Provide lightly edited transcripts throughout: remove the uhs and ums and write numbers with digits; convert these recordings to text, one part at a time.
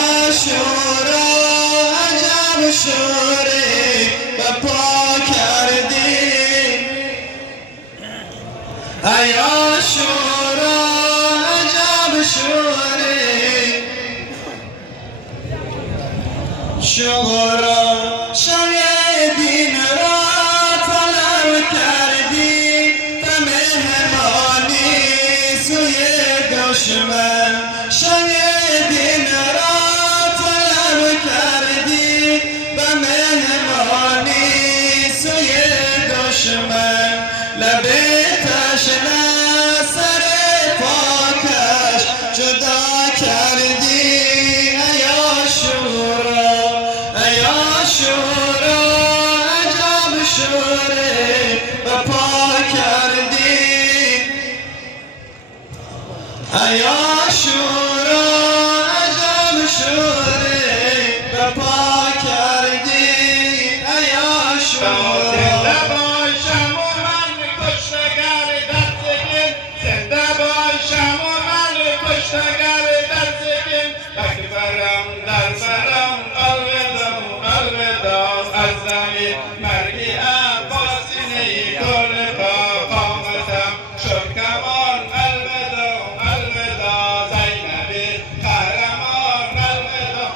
عاشورا عجب شوری بپا کردی ای عاشورا عجب شوری شورا شاید را طلب کردی به مهمانی سوی دشمن شاید را طلب کردی به مهمانی سوی دشمن لب تشنه سر پاکش جدا کردی ای عاشورا ای عاشورا عجب شوری بپا کردی ای عاشورا عجب شوری بپا کردی ای عاشورا مرگی عباسینی گل با قامتم شد کمان الودا الودا زینبی قهرمان الودا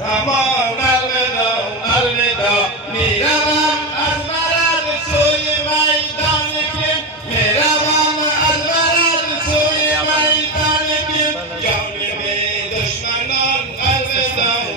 کمان الودا الودا میروم از مرد سوی میدان کین میروم از مرد سوی میدان کین جانب دشمنان الودا